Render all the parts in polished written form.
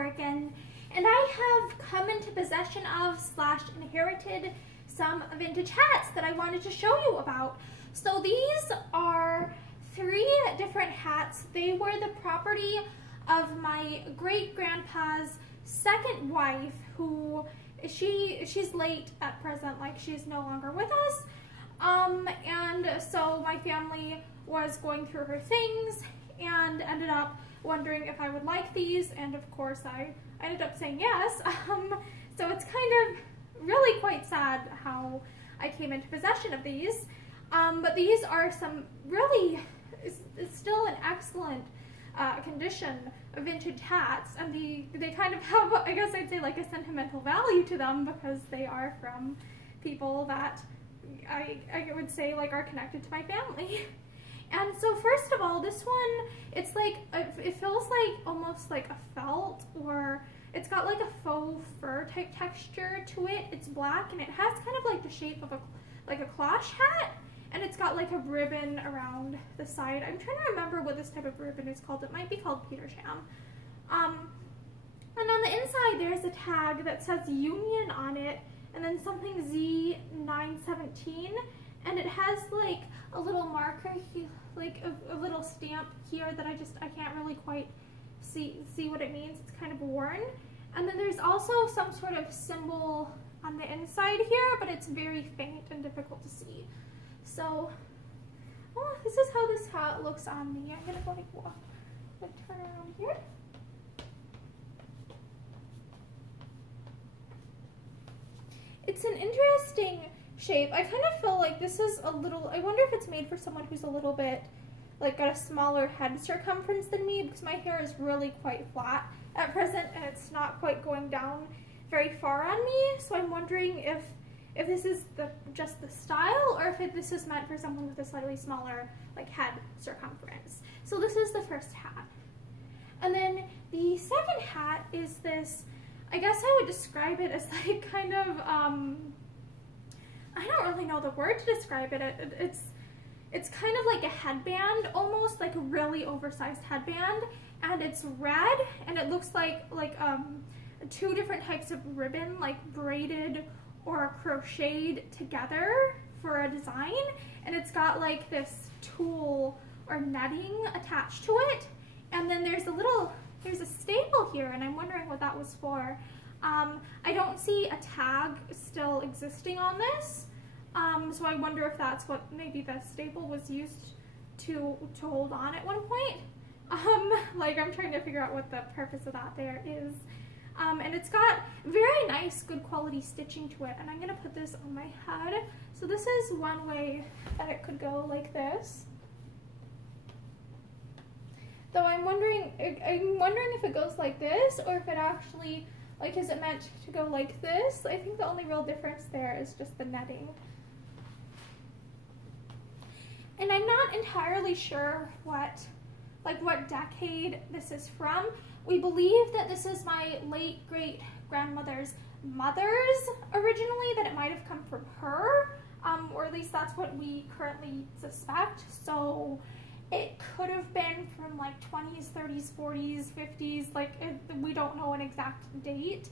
Oregon, and I have come into possession of / inherited some vintage hats that I wanted to show you about. So these are 3 different hats. They were the property of my great-grandpa's second wife, who she's late at present, like she's no longer with us. And so my family was going through her things and ended up wondering if I would like these, and of course I ended up saying yes. So it's kind of really quite sad how I came into possession of these. But these are some really, it's still an excellent condition of vintage hats, and they kind of have, I guess I'd say, like a sentimental value to them because they are from people that I would say like are connected to my family. And so first of all, this one, it's like, it feels like almost like a felt, or it's got like a faux fur type texture to it. It's black and it has kind of like the shape of a cloche hat, and it's got like a ribbon around the side. I'm trying to remember what this type of ribbon is called. It might be called Petersham. And on the inside there's a tag that says Union on it, and then something Z917, and it has like a little marker here, like a little stamp here that I can't really quite see what it means. It's kind of worn. And then there's also some sort of symbol on the inside here, but it's very faint and difficult to see. So, oh, this is how this hat looks on me. I'm gonna go like turn around here. It's an interesting shape. I kind of feel like this is a little, I wonder if it's made for someone who's a little bit, like got a smaller head circumference than me, because my hair is really quite flat at present and it's not quite going down very far on me. So I'm wondering if this is just the style, or if this is meant for someone with a slightly smaller like head circumference. So this is the first hat. And then the second hat is this, I guess I would describe it as like kind of, I don't really know the word to describe it. It's kind of like a headband, almost like a really oversized headband, and it's red, and it looks like 2 different types of ribbon, like braided or crocheted together for a design, and it's got like this tulle or netting attached to it, and then there's a staple here, and I'm wondering what that was for. I don't see a tag still existing on this, so I wonder if that's what maybe the staple was used to hold on at one point. Like I'm trying to figure out what the purpose of that there is. And it's got very nice, good quality stitching to it, and I'm gonna put this on my head. So this is one way that it could go, like this. Though I'm wondering if it goes like this, or if it actually, like, is it meant to go like this? I think the only real difference there is just the netting. And I'm not entirely sure what decade this is from. We believe that this is my late great-grandmother's mother's originally, that it might have come from her, or at least that's what we currently suspect. So it could have been from like 20s, 30s, 40s, 50s, like we don't know an exact date.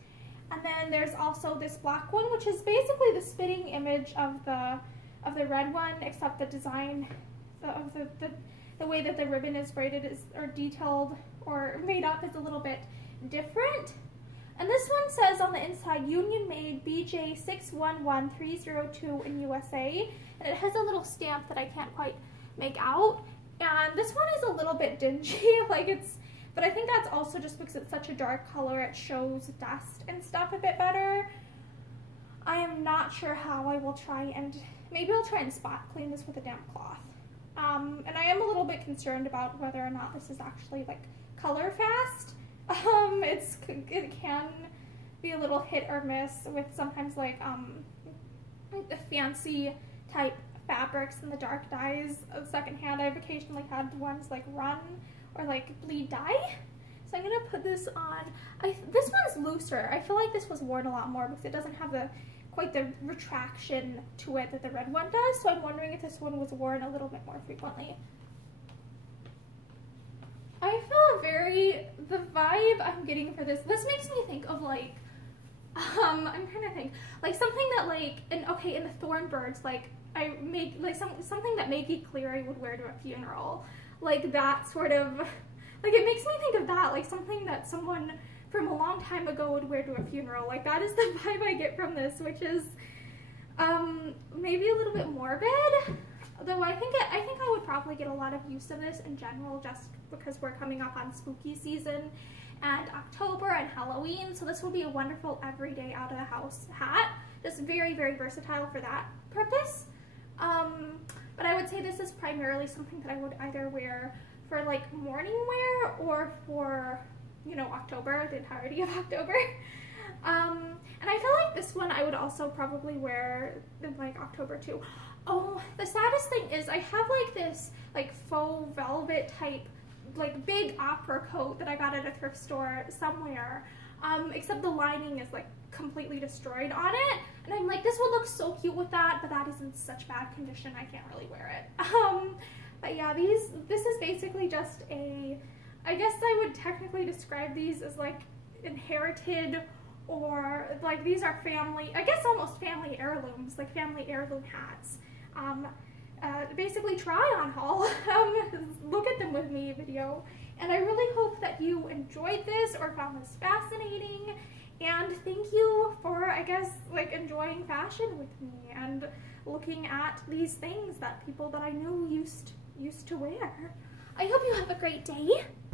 And then there's also this black one, which is basically the spitting image of the red one, except the design of the way that the ribbon is braided or detailed or made up is a little bit different. And this one says on the inside, Union Made BJ611302 in USA, and it has a little stamp that I can't quite make out. And this one is a little bit dingy, but I think that's also just because it's such a dark color, it shows dust and stuff a bit better. I am not sure how. I will try and, maybe I'll try and spot clean this with a damp cloth. And I am a little bit concerned about whether or not this is actually like color fast. It can be a little hit or miss with sometimes like the fancy type fabrics and the dark dyes of secondhand. I've occasionally had ones like run or like bleed dye. So I'm gonna put this on. This one's looser. I feel like this was worn a lot more because it doesn't have quite the retraction to it that the red one does. So I'm wondering if this one was worn a little bit more frequently. I feel very, the vibe I'm getting for this makes me think of like, I'm trying to think, like something that like, in the Thornbirds, like I make like something that Maggie Cleary would wear to a funeral, like that sort of, like it makes me think of that, like something that someone from a long time ago would wear to a funeral. Like that is the vibe I get from this, which is maybe a little bit morbid. Though I think I would probably get a lot of use of this in general, just because we're coming up on spooky season and October and Halloween, so this will be a wonderful everyday out of the house hat. Just very, very versatile for that purpose. But I would say this is primarily something that I would either wear for like morning wear or for, you know, October, the entirety of October. And I feel like this one I would also probably wear in like October too. Oh, the saddest thing is I have like this like faux velvet type like big opera coat that I got at a thrift store somewhere, except the lining is like completely destroyed on it, and I'm like, this would look so cute with that, but that is in such bad condition I can't really wear it. But yeah, this is basically just a, I guess I would technically describe these as like inherited, or like these are family, I guess almost family heirlooms, like family heirloom hats. Basically try on haul, look at them with me video, and I really hope that you enjoyed this or found this fascinating, and thank you for, I guess, like enjoying fashion with me and looking at these things that people that I knew used to wear. I hope you have a great day.